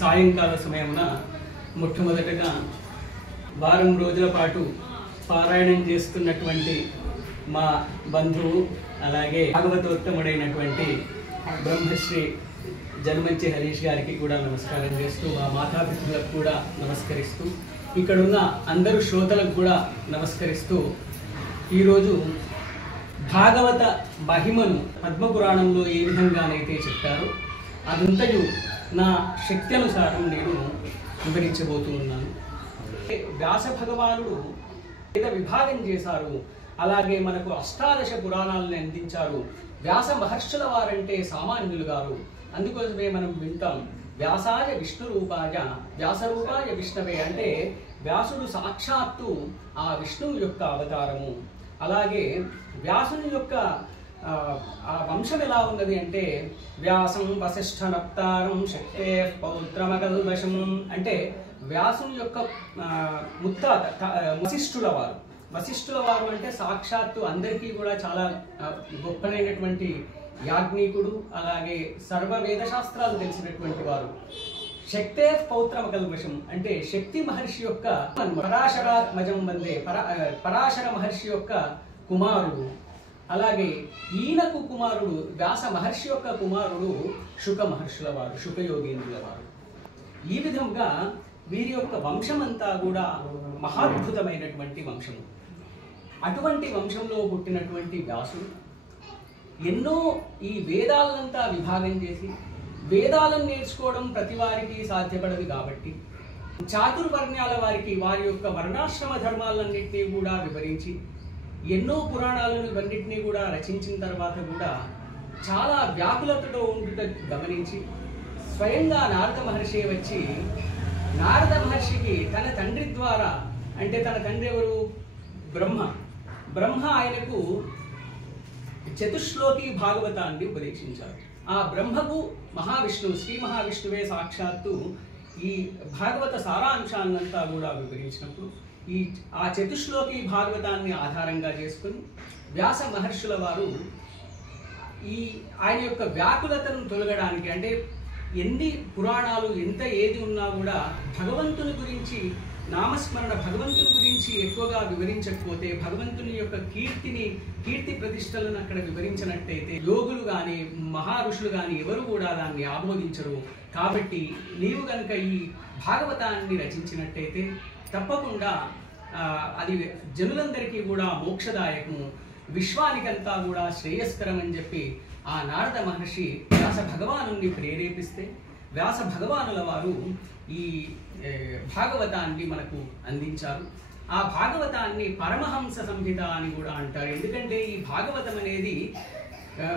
సాయంకాల సమయమున మొట్టమొదటగా వారం రోజుల పాటు పారాయణం చేస్తున్నటువంటి మా బంధువు అలాగే భాగవతోత్తముడైనటువంటి బ్రహ్మశ్రీ జన్మంచి హరీష్ గారికి కూడా నమస్కారం చేస్తూ మా మాతాపితృలకు కూడా నమస్కరిస్తూ ఇక్కడున్న అందరు శ్రోతలకు కూడా నమస్కరిస్తూ ఈరోజు భాగవత మహిమను పద్మపురాణంలో ఏ విధంగానైతే చెప్పారో అదంతయు నా శక్తి అనుసారం నేను వివరించబోతూ ఉన్నాను. వ్యాస భగవానుడు వేద విభాగం చేశారు, అలాగే మనకు అష్టాదశ పురాణాలను అందించారు. వ్యాస మహర్షుల వారంటే సామాన్యులు గారు. అందుకోసమే మనం వింటాం వ్యాసాయ విష్ణు రూపాయ వ్యాసరూపాయ విష్ణవే, అంటే వ్యాసుడు సాక్షాత్తు ఆ విష్ణువు యొక్క అవతారము. అలాగే వ్యాసుని యొక్క ఆ వంశం ఎలా ఉన్నది అంటే వ్యాసం వశిష్ఠ నప్తారం శక్తే పౌత్రమకల్వశం, అంటే వ్యాసుని యొక్క ముత్తాత వశిష్ఠుల వారు అంటే సాక్షాత్తు అందరికీ కూడా చాలా గొప్పనైనటువంటి యాజ్ఞికుడు, అలాగే సర్వ వేద శాస్త్రాలు తెలిసినటువంటి వారు. శక్తే పౌత్రమకల్వశం అంటే శక్తి మహర్షి యొక్క పరాశర మజం వందే పరాశర మహర్షి యొక్క కుమారుడు. అలాగే ఈయనకు కుమారుడు వ్యాస మహర్షి యొక్క కుమారుడు శుక మహర్షుల వారు, శుకయోగేంద్రుల వారు. ఈ విధంగా వీరి యొక్క వంశమంతా కూడా మహాద్భుతమైనటువంటి వంశము. అటువంటి వంశంలో పుట్టినటువంటి వ్యాసుడు ఎన్నో ఈ వేదాలంతా విభాగం చేసి, వేదాలను నేర్చుకోవడం ప్రతి వారికి సాధ్యపడదు కాబట్టి చాతుర్వర్ణ్యాల వారికి వారి యొక్క వర్ణాశ్రమ ధర్మాలన్నింటినీ కూడా వివరించి ఎన్నో పురాణాలను ఇవన్నింటినీ కూడా రచించిన తర్వాత కూడా చాలా వ్యాకులతతో ఉండుట గమనించి స్వయంగా నారద మహర్షి వచ్చి నారద మహర్షికి తన తండ్రి ద్వారా, అంటే తన తండ్రి ఎవరు? బ్రహ్మ ఆయనకు చతుశ్లోకి భాగవతాన్ని ఉపదేశించారు. ఆ బ్రహ్మకు మహావిష్ణువు, శ్రీ మహావిష్ణువే సాక్షాత్తు ఈ భాగవత సారాంశాన్నంతా కూడా వివరించినప్పుడు ఆ చతుశ్లోకి భాగవతాన్ని ఆధారంగా చేసుకుని వ్యాస మహర్షుల వారు ఆయన యొక్క వ్యాకులతను తొలగడానికి, అంటే ఎన్ని పురాణాలు ఎంత ఏది ఉన్నా కూడా భగవంతుని గురించి నామస్మరణ, భగవంతుని గురించి ఎక్కువగా వివరించకపోతే, భగవంతుని యొక్క కీర్తి ప్రతిష్టలను అక్కడ వివరించినట్టయితే యోగులు కానీ మహారుషులు కానీ ఎవరు కూడా దాన్ని ఆమోదించరు. కాబట్టి నీవు కనుక ఈ భాగవతాన్ని రచించినట్టయితే తప్పకుండా అది జనులందరికీ కూడా మోక్షదాయకము, విశ్వానికంతా కూడా శ్రేయస్కరం అని చెప్పి ఆ నారద మహర్షి వ్యాస భగవానుని ప్రేరేపిస్తే వ్యాస భగవానుల వారు ఈ భాగవతాన్ని మనకు అందించారు. ఆ భాగవతాన్ని పరమహంస సంహిత అని కూడా అంటారు. ఎందుకంటే ఈ భాగవతం అనేది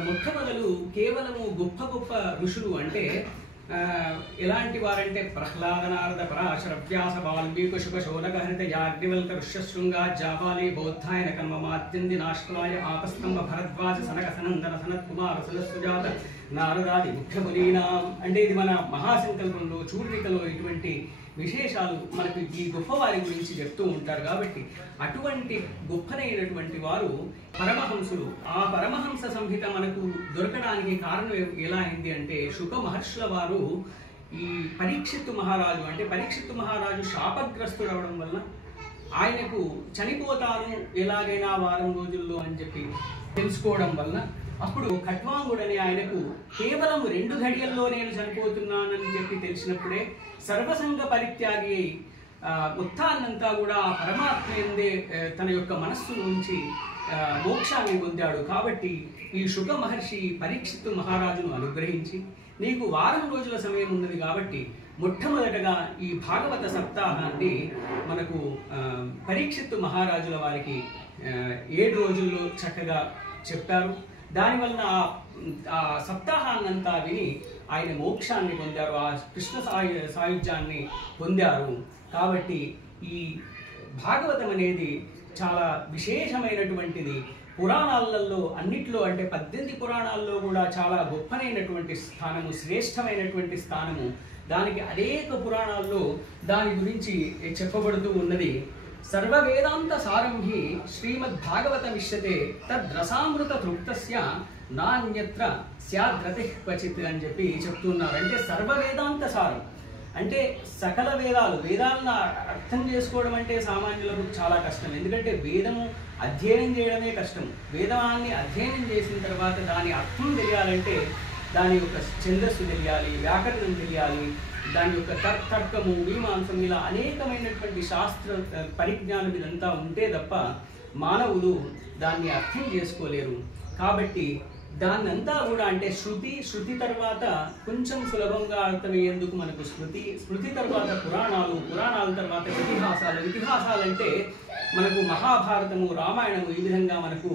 మొట్టమొదలు కేవలము గొప్ప గొప్ప ఋషులు, అంటే ఎలాంటి వారంటే ప్రహ్లాద, నారద, పరాశర, వ్యాస, వాల్మీకి, శుక, శౌనక, హరిత, యాజ్ఞవల్క, ఋష్యశృంగా, జాబాలి, బౌద్ధాయన, కన్మమాద్యంది, నాష్కలాయ, ఆపస్తంభ, భరద్వాజ, సనక, సనందన, సనత్ కుమార, సనత్సుజాత, నారదాది ముఖ్యములీనాం, అంటే ఇది మన మహాసంకల్పంలో చూర్ణికలో ఇటువంటి విశేషాలు మనకు ఈ గొప్పవారి గురించి చెప్తూ ఉంటారు. కాబట్టి అటువంటి గొప్పనైనటువంటి వారు పరమహంసులు. ఆ పరమహంస సంహిత మనకు దొరకడానికి కారణం ఎలా అయింది అంటే శుక మహర్షుల వారు ఈ పరీక్షిత్తు మహారాజు శాపగ్రస్తుడు అవడం వల్ల ఆయనకు చనిపోతాను ఎలాగైనా వారం రోజుల్లో అని చెప్పి తెలుసుకోవడం వల్ల అప్పుడు ఖట్వాంగుడని ఆయనకు కేవలం 2 ఘడియల్లో నేను చనిపోతున్నానని చెప్పి తెలిసినప్పుడే సర్వసంగ పరిత్యాగి ఉత్థాన్నంతా కూడా పరమాత్మ ఎందే తన యొక్క మనస్సు నుంచి మోక్షాన్ని పొందాడు. కాబట్టి ఈ శుక మహర్షి పరీక్షిత్తు మహారాజును అనుగ్రహించి నీకు వారం రోజుల సమయం ఉన్నది కాబట్టి మొట్టమొదటగా ఈ భాగవత సప్తాహాన్ని మనకు పరీక్షిత్తు మహారాజుల వారికి 7 రోజుల్లో చక్కగా చెప్పారు. దానివలన ఆ సప్తాహాన్నంతా విని ఆయన మోక్షాన్ని పొందారు, ఆ కృష్ణ సాయుధ్యాన్ని పొందారు. కాబట్టి ఈ భాగవతం అనేది చాలా విశేషమైనటువంటిది. పురాణాలలో అన్నిట్లో, అంటే 18 పురాణాల్లో కూడా చాలా గొప్పనైనటువంటి స్థానము, శ్రేష్టమైనటువంటి స్థానము. దానికి అనేక పురాణాల్లో దాని గురించి చెప్పబడుతూ ఉన్నది. సర్వవేదాంత సారంభి శ్రీమద్భాగవతమిష్యతే తద్రసామృత తృప్తస్య నాణ్యత్ర స్యాద్రతి క్వచిత్ అని చెప్పి చెప్తున్నారు. అంటే సర్వవేదాంత సారం, అంటే సకల వేదాలను అర్థం చేసుకోవడం అంటే సామాన్యులకు చాలా కష్టం. ఎందుకంటే వేదము అధ్యయనం చేయడమే కష్టం. వేదాన్ని అధ్యయనం చేసిన తర్వాత దాని అర్థం తెలియాలంటే దాని యొక్క ఛందస్సు తెలియాలి, వ్యాకరణం తెలియాలి, దాని యొక్క తర్కము, మీమాంసం, ఇలా అనేకమైనటువంటి శాస్త్ర పరిజ్ఞానం ఇదంతా ఉంటే తప్ప మానవులు దాన్ని అర్థం చేసుకోలేరు. కాబట్టి దాన్నంతా కూడా అంటే శృతి తర్వాత కొంచెం సులభంగా అర్థమయ్యేందుకు మనకు స్మృతి తర్వాత పురాణాల తర్వాత ఇతిహాసాలు అంటే మనకు మహాభారతము, రామాయణము ఈ విధంగా మనకు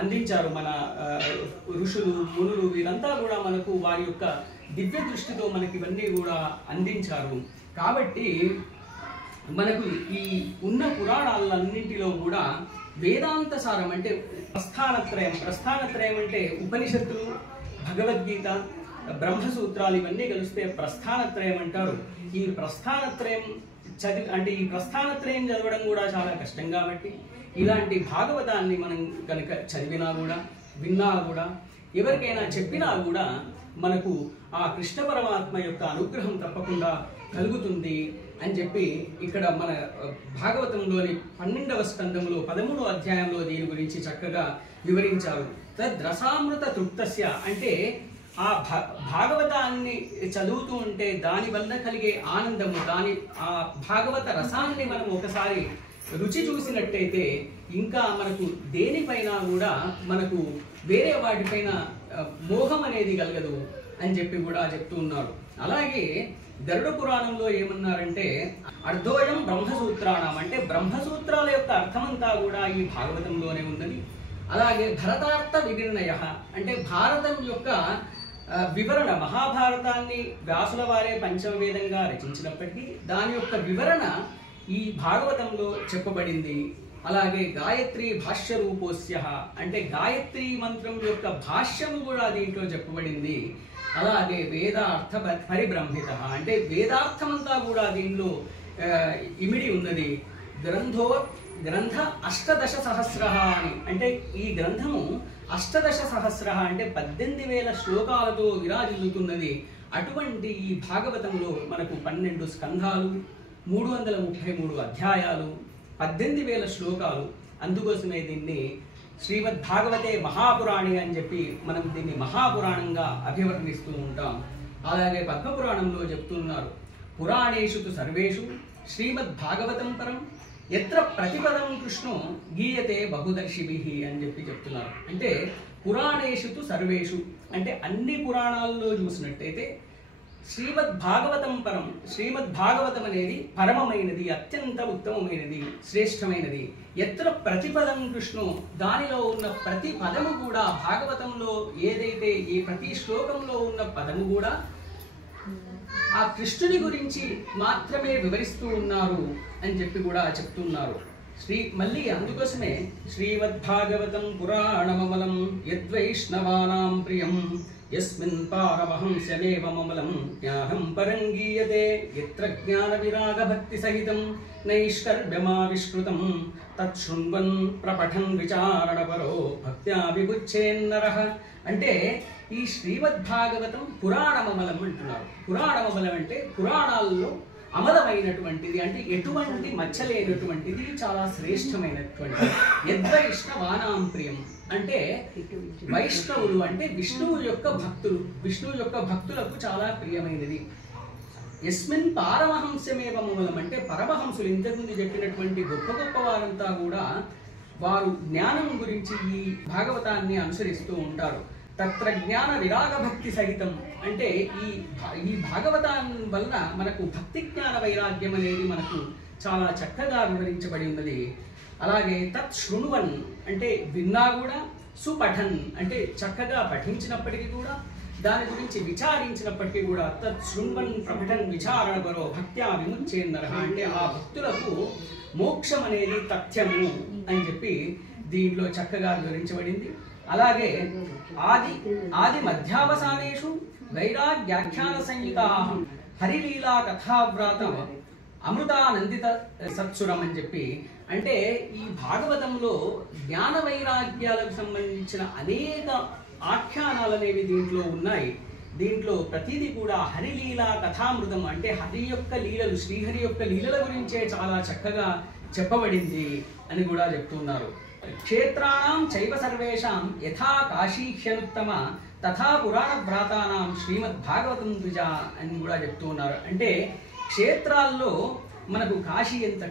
అందించారు మన ఋషులు, మునులు. వీరంతా కూడా మనకు వారి యొక్క దివ్య దృష్టితో మనకి ఇవన్నీ కూడా అందించారు. కాబట్టి మనకు ఈ ఉన్న పురాణాలన్నింటిలో కూడా వేదాంత సారం అంటే ప్రస్థానత్రయం అంటే ఉపనిషత్తులు, భగవద్గీత, బ్రహ్మసూత్రాలు ఇవన్నీ కలిస్తే ప్రస్థానత్రయం అంటారు. ఈ ప్రస్థానత్రయం చదవడం కూడా చాలా కష్టం. కాబట్టి ఇలాంటి భాగవతాన్ని మనం కనుక చదివినా కూడా, విన్నా కూడా, ఎవరికైనా చెప్పినా కూడా మనకు ఆ కృష్ణ పరమాత్మ యొక్క అనుగ్రహం తప్పకుండా కలుగుతుంది అని చెప్పి ఇక్కడ మన భాగవతంలోని 12వ స్కంధంలో 13వ అధ్యాయంలో దీని గురించి చక్కగా వివరించారు. తద్రసామృత తృప్తస్య అంటే ఆ భాగవతాన్ని చదువుతూ ఉంటే దాని వల్ల కలిగే ఆనందము, ఆ భాగవత రసాన్ని మనం ఒకసారి రుచి చూసినట్టయితే ఇంకా మనకు దేనిపైన కూడా మనకు వేరే వాటిపైన మోహం అనేది కలగదు అని చెప్పి కూడా చెప్తూ ఉన్నారు. అలాగే గరుడ పురాణంలో ఏమన్నారంటే అర్ధోయం బ్రహ్మసూత్రాణం అంటే బ్రహ్మసూత్రాల యొక్క అర్థమంతా కూడా ఈ భాగవతంలోనే ఉన్నది. అలాగే భరతార్థ వినిర్ణయ అంటే భారతం యొక్క వివరణ, మహాభారతాన్ని వ్యాసుల వారే పంచమ వేదంగా రచించినప్పటికీ దాని యొక్క వివరణ ఈ భాగవతంలో చెప్పబడింది. అలాగే గాయత్రి భాష్య రూపోస్య అంటే గాయత్రి మంత్రం యొక్క భాష్యము కూడా దీంట్లో చెప్పబడింది. అలాగే వేదార్థ పరిబ్రహ్మిత అంటే వేదార్థమంతా కూడా దీనిలో ఇమిడి ఉన్నది. గ్రంథ 18,000 అని అంటే ఈ గ్రంథము 18,000 అంటే 18,000 శ్లోకాలతో విరాజిల్లుతున్నది. అటువంటి ఈ భాగవతంలో మనకు 12 స్కంధాలు, 333 అధ్యాయాలు, 18,000 శ్లోకాలు. అందుకోసమే దీన్ని శ్రీమద్ భాగవతే మహాపురాణి అని చెప్పి మనం దీన్ని మహాపురాణంగా అభివర్ణిస్తూ ఉంటాం. అలాగే పద్మపురాణంలో చెప్తున్నారు, పురాణేషు తు సర్వేషు శ్రీమద్ భాగవతం పరం ఎత్ర ప్రతిపదం కృష్ణో గీయతే బహుదర్శిభిః అని చెప్పి చెప్తున్నారు. అంటే పురాణేషు తు సర్వేషు అంటే అన్ని పురాణాల్లో చూసినట్టయితే శ్రీమద్ భాగవతం పరం, శ్రీమద్ భాగవతం అనేది పరమమైనది, అత్యంత ఉత్తమమైనది, శ్రేష్టమైనది. ఎత్ర ప్రతిపదం కృష్ణో దానిలో ఉన్న ప్రతి పదము కూడా భాగవతంలో ఏదైతే ఈ ప్రతి శ్లోకంలో ఉన్న పదము కూడా ఆ కృష్ణుని గురించి మాత్రమే వివరిస్తూ ఉన్నారు అని చెప్పి కూడా చెప్తున్నారు. మళ్ళీ అందుకోసమే శ్రీమద్భాగవతం పురాణమమలం యద్వైష్ణవానాం ప్రియం యస్మిన్ పారమహంస్యమేవ మమలం జ్ఞానం పరంగీయతే యత్ర జ్ఞాన విరాగ భక్తి సహితం నైష్కర్మ్యమావిష్కృతం తచ్శృణ్వన్ ప్రపఠన్ విచారణపరో భక్త్యా విబుచ్ఛేన్నరః అంటే ఈ శ్రీమద్భాగవతం పురాణమమలం అంటున్నారు. పురాణమమలం అంటే పురాణాల్లో అమలమైనటువంటిది, అంటే ఎటువంటి మచ్చలేనటువంటిది, చాలా శ్రేష్టమైనటువంటిది. యద్వైష్ణవానాం ప్రియం అంటే వైష్ణవులు అంటే విష్ణువు యొక్క భక్తులకు చాలా ప్రియమైనది. యస్మిన్ పారమహంస్యమేవ మమలం అంటే పరమహంసులు ఇంతకుముందు చెప్పినటువంటి గొప్ప వారంతా కూడా వారు జ్ఞానం గురించి ఈ భాగవతాన్ని అనుసరిస్తూ ఉంటారు. తత్ర జ్ఞాన విరాగ భక్తి సహితం అంటే ఈ భాగవతాన్ని వల్ల మనకు భక్తి జ్ఞాన వైరాగ్యం అనేది మనకు చాలా చక్కగా వివరించబడి ఉన్నది. అలాగే తత్ శృణువన్ అంటే విన్నా కూడా, సుపఠన్ అంటే చక్కగా పఠించినప్పటికీ కూడా, దాని గురించి విచారించినప్పటికీ కూడా, తత్ శృణ్వన్ ప్రపఠన్ విచారణపరో భక్త్యా విముచ్ఛేన్నరః అంటే ఆ భక్తులకు మోక్షం అనేది తథ్యము అని చెప్పి దీంట్లో చక్కగా వివరించబడింది. అలాగే ఆది మధ్యావసానేషు వైరాగ్యాఖ్యాన సంయుతాః హరిలీలా కథావ్రాతం అమృతానందిత సత్సురం అని చెప్పి అంటే ఈ భాగవతంలో జ్ఞాన వైరాగ్యాలకు సంబంధించిన అనేక ఆఖ్యానాలు అనేవి దీంట్లో ఉన్నాయి. దీంట్లో ప్రతిదీ కూడా హరిలీల కథామృతం, అంటే హరి యొక్క లీలలు, శ్రీహరి యొక్క లీలల గురించే చాలా చక్కగా చెప్పబడింది అని కూడా చెప్తున్నారు. క్షేత్రాణం చైవ సర్వేషాం యథా కాశీహ్యనుత్తమ తథా పురాణ వ్రాతానాం శ్రీమద్ భాగవతం ద్విజ అని కూడా చెప్తూ ఉన్నారు. అంటే క్షేత్రాల్లో మనకు కాశీ ఎంత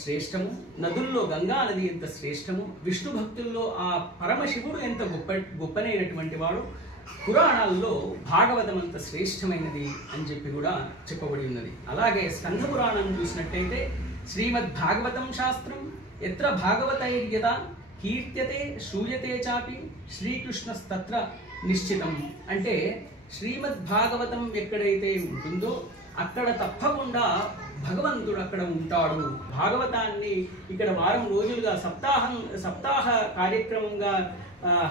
శ్రేష్టము, నదుల్లో గంగా నది ఎంత శ్రేష్టము, విష్ణు భక్తుల్లో ఆ పరమశివుడు ఎంత గొప్పనైనటువంటి వాడు, పురాణాల్లో భాగవతం అంత శ్రేష్టమైనది అని చెప్పి కూడా చెప్పబడి ఉన్నది. అలాగే స్కంద పురాణం చూసినట్టయితే శ్రీమద్ భాగవతం శాస్త్రం ఎత్ర భాగవతైర్యత కీర్త్యతే శ్రూయతే చాపి శ్రీకృష్ణస్తత్ర నిశ్చితం. అంటే శ్రీమద్ భాగవతం ఎక్కడైతే ఉంటుందో అక్కడ తప్పకుండా భగవంతుడు అక్కడ ఉంటాడు. భాగవతాన్ని ఇక్కడ వారం రోజులుగా సప్తాహ కార్యక్రమంగా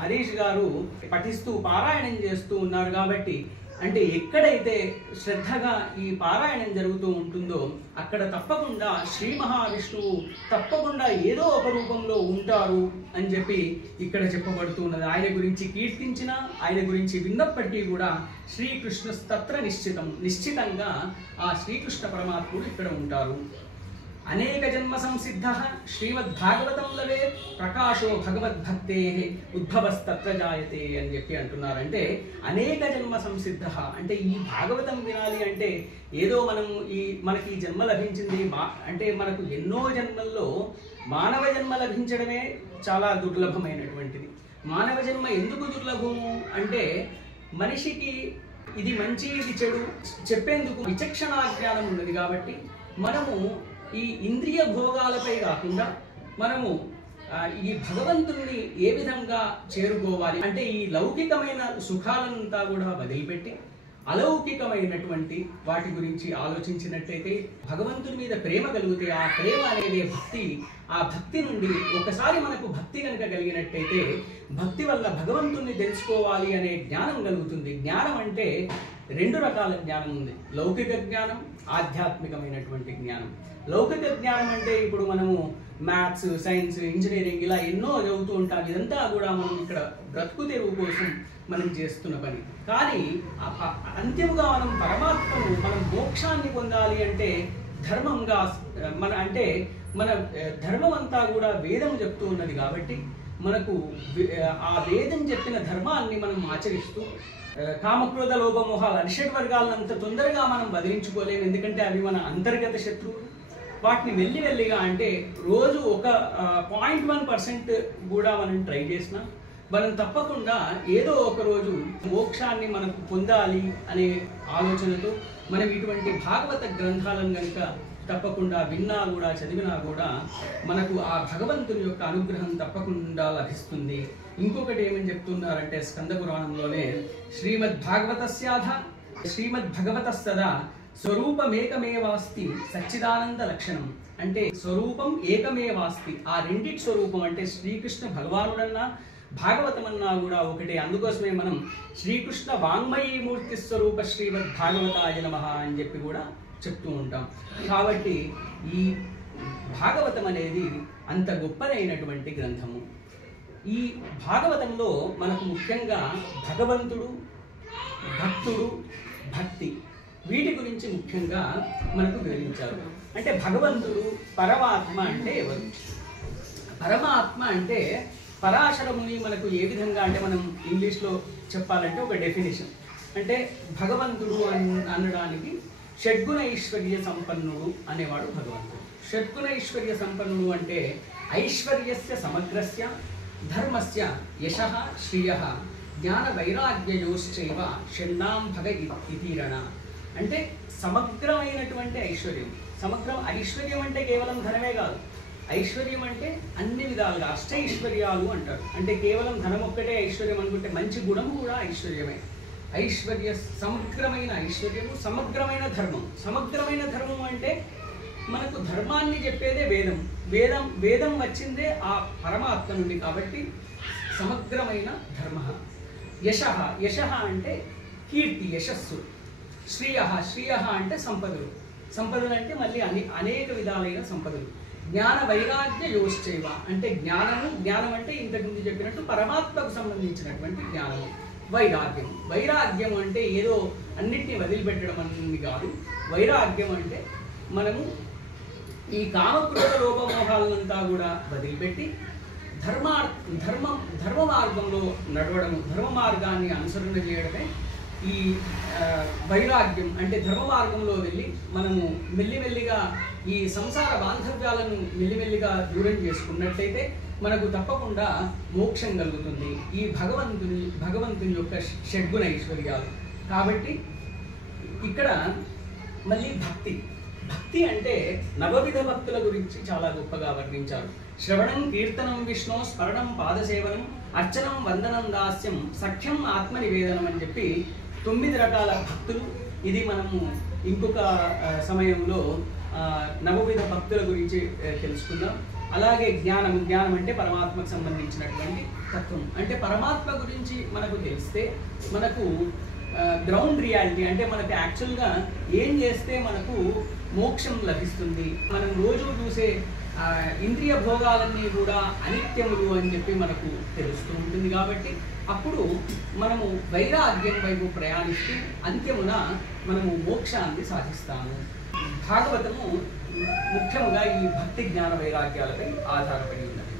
హరీష్ గారు పఠిస్తూ పారాయణం చేస్తూ ఉన్నారు. కాబట్టి అంటే ఎక్కడైతే శ్రద్ధగా ఈ పారాయణం జరుగుతూ ఉంటుందో అక్కడ తప్పకుండా శ్రీ మహావిష్ణువు తప్పకుండా ఏదో ఒక రూపంలో ఉంటారు అని చెప్పి ఇక్కడ చెప్పబడుతున్నది. ఆయన గురించి కీర్తించిన, ఆయన గురించి విన్నప్పటికీ కూడా శ్రీకృష్ణస్తత్ర నిశ్చితంగా ఆ శ్రీకృష్ణ పరమాత్ముడు ఇక్కడ ఉంటారు. అనేక జన్మ సంసిద్ధ శ్రీమద్భాగవతం లవే ప్రకాశో భగవద్భక్తే ఉద్భవస్తత్ర జాయతే అని చెప్పి అంటున్నారు. అంటే అనేక జన్మ సంసిద్ధ అంటే ఈ భాగవతం వినాలి అంటే ఏదో మనకి ఈ జన్మ లభించింది అంటే మనకు ఎన్నో జన్మల్లో మానవ జన్మ లభించడమే చాలా దుర్లభమైనటువంటిది. మానవ జన్మ ఎందుకు దుర్లభము అంటే మనిషికి ఇది మంచి ఇది చెడు చెప్పేందుకు విచక్షణా జ్ఞానం ఉన్నది. కాబట్టి మనము ఈ ఇంద్రియ భోగాలపై కాకుండా మనము ఈ భగవంతుణ్ణి ఏ విధంగా చేరుకోవాలి అంటే ఈ లౌకికమైన సుఖాలంతా కూడా వదిలిపెట్టి అలౌకికమైనటువంటి వాటి గురించి ఆలోచించినట్టయితే భగవంతుని మీద ప్రేమ కలిగితే ఆ ప్రేమ అనేది భక్తి, ఆ భక్తి నుండి ఒకసారి మనకు భక్తి కనుక కలిగినట్టయితే భక్తి వల్ల భగవంతుణ్ణి తెలుసుకోవాలి అనే జ్ఞానం కలుగుతుంది. జ్ఞానం అంటే రెండు రకాల జ్ఞానం ఉంది, లౌకిక జ్ఞానం, ఆధ్యాత్మికమైనటువంటి జ్ఞానం. లౌకిక జ్ఞానం అంటే ఇప్పుడు మనము మ్యాథ్స్, సైన్స్, ఇంజనీరింగ్ ఇలా ఎన్నో చదువుతూ ఉంటాం. ఇదంతా కూడా మనం ఇక్కడ బ్రతుకు తెరువు కోసం మనం చేస్తున్న పని. కానీ అంతిమంగా మనం పరమాత్మను, మనం మోక్షాన్ని పొందాలి అంటే ధర్మంగా మన ధర్మం అంతా కూడా వేదం చెప్తూ ఉన్నది. కాబట్టి మనకు ఆ వేదం చెప్పిన ధర్మాన్ని మనం ఆచరిస్తూ కామక్రోధ లోభమోహాలు అరిషడ్ అంత తొందరగా మనం వదిలించుకోలేము. ఎందుకంటే అవి మన అంతర్గత శత్రువులు. వాటిని మెల్లిగా అంటే రోజు ఒక 0.1% కూడా మనం ట్రై చేసినా మనం తప్పకుండా ఏదో ఒక రోజు మోక్షాన్ని మనకు పొందాలి అనే ఆలోచనతో మనం ఇటువంటి భాగవత గ్రంథాలను కనుక తప్పకుండా విన్నా కూడా చదివినా కూడా మనకు ఆ భగవంతుని యొక్క అనుగ్రహం తప్పకుండా లభిస్తుంది. ఇంకొకటి ఏమని చెప్తున్నారంటే స్కంద పురాణంలోనే శ్రీమద్భాగవతస్యాధ శ్రీమద్భగవతస్తదా స్వరూపమేకమేవాస్తి సచ్చిదానంద లక్షణం. అంటే స్వరూపం ఏకమేవాస్తి, ఆ రెండిటి స్వరూపం అంటే శ్రీకృష్ణ భగవానుడన్నా భాగవతమన్నా కూడా ఒకటే. అందుకోసమే మనం శ్రీకృష్ణ వాంగ్మయీమూర్తి స్వరూప శ్రీమద్భాగవతాయ నమః అని చెప్పి కూడా చెప్తూ ఉంటాం. కాబట్టి ఈ భాగవతం అనేది అంత గొప్పదైనటువంటి గ్రంథము. ఈ భాగవతంలో మనకు ముఖ్యంగా భగవంతుడు, భక్తుడు, భక్తి వీటి గురించి ముఖ్యంగా మనకు వివరించారు. అంటే భగవంతుడు, పరమాత్మ అంటే ఎవరు? పరమాత్మ అంటే పరాశర ముని మనకు ఏ విధంగా అంటే మనం ఇంగ్లీష్లో చెప్పాలంటే ఒక డెఫినేషన్ అంటే భగవంతుడు అనడానికి షడ్గుణ ఐశ్వర్య సంపన్నుడు అనేవాడు భగవంతుడు. షడ్గుణ ఐశ్వర్య సంపన్నుడు అంటే ఐశ్వర్యస్య సమగ్రస్య ధర్మస్య యశః శ్రియః జ్ఞాన వైరాగ్యయోశ్చైవ షణ్ణాం భగ ఇతీరణ. అంటే సమగ్రమైనటువంటి ఐశ్వర్యం. ఐశ్వర్యం అంటే కేవలం ధనమే కాదు. ఐశ్వర్యం అంటే అన్ని విధాలుగా అష్టైశ్వర్యాలు అంటారు. అంటే కేవలం ధనం ఒక్కటే ఐశ్వర్యం అనుకుంటే మంచి గుణము కూడా ఐశ్వర్యమే. సమగ్రమైన ఐశ్వర్యము, సమగ్రమైన ధర్మం. సమగ్రమైన ధర్మం అంటే మనకు ధర్మాన్ని చెప్పేదే వేదం వచ్చిందే ఆ పరమాత్మ నుండి. కాబట్టి సమగ్రమైన ధర్మ. యశః అంటే కీర్తి, యశస్సు. శ్రీయ అంటే సంపదలు అంటే మళ్ళీ అనేక విధాలైన సంపదలు. జ్ఞాన వైరాగ్య యోశ్చైవ అంటే జ్ఞానం అంటే ఇంతకుముందు చెప్పినట్టు పరమాత్మకు సంబంధించినటువంటి జ్ఞానము. వైరాగ్యం. వైరాగ్యం అంటే ఏదో అన్నిటినీ వదిలిపెట్టడం అనేది కాదు. వైరాగ్యం అంటే మనము ఈ కామక్రోధ లోపమోహాలనంతా కూడా వదిలిపెట్టి ధర్మ మార్గంలో నడవడము, ధర్మ మార్గాన్ని అనుసరణ చేయడమే ఈ వైరాగ్యం. అంటే ధర్మ మార్గంలో వెళ్ళి మనము మెల్లిమెల్లిగా ఈ సంసార బాంధవ్యాలను మెల్లిమెల్లిగా దూరం చేసుకున్నట్లయితే మనకు తప్పకుండా మోక్షం కలుగుతుంది. ఈ భగవంతుని యొక్క షడ్గుణ ఐశ్వర్యాలు. కాబట్టి ఇక్కడ మళ్ళీ భక్తి అంటే నవవిధ భక్తుల గురించి చాలా గొప్పగా వర్ణించారు. శ్రవణం కీర్తనం విష్ణు, స్మరణం పాదసేవనం, అర్చనం వందనం దాస్యం, సఖ్యం ఆత్మనివేదనం అని చెప్పి 9 రకాల భక్తులు. ఇది మనము ఇంకొక సమయంలో నవవిధ భక్తుల గురించి తెలుసుకుందాం. అలాగే జ్ఞానం అంటే పరమాత్మకు సంబంధించినటువంటి తత్వం. అంటే పరమాత్మ గురించి మనకు తెలిస్తే మనకు గ్రౌండ్ రియాలిటీ అంటే మనకు యాక్చువల్గా ఏం చేస్తే మనకు మోక్షం లభిస్తుంది. మనం రోజు చూసే ఇంద్రియ భోగాలన్నీ కూడా అనిత్యములు అని చెప్పి మనకు తెలుస్తూ ఉంటుంది. కాబట్టి అప్పుడు మనము వైరాగ్యం వైపు ప్రయాణిస్తూ అంత్యమున మనము మోక్షాన్ని సాధిస్తాము. భాగవతము ముఖ్యంగా ఈ భక్తి జ్ఞాన వైరాగ్యాలపై ఆధారపడి ఉన్నది.